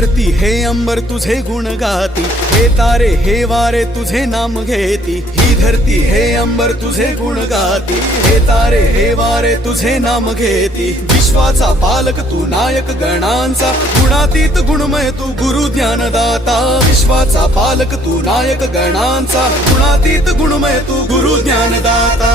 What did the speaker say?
धरती हे अंबर तुझे गुण गाती, हे तारे हे वारे तुझे नाम घेती। ही धरती हे अंबर तुझे गुण गाती, हे तारे हे वारे तुझे नाम घेती। विश्वाचा पालक तू नायक गणांचा, गुणातीत गुणमय तू गुरु ज्ञानदाता। विश्वाचा पालक तू नायक गणांचा, गुणातीत गुणमय तू गुरु ज्ञानदाता।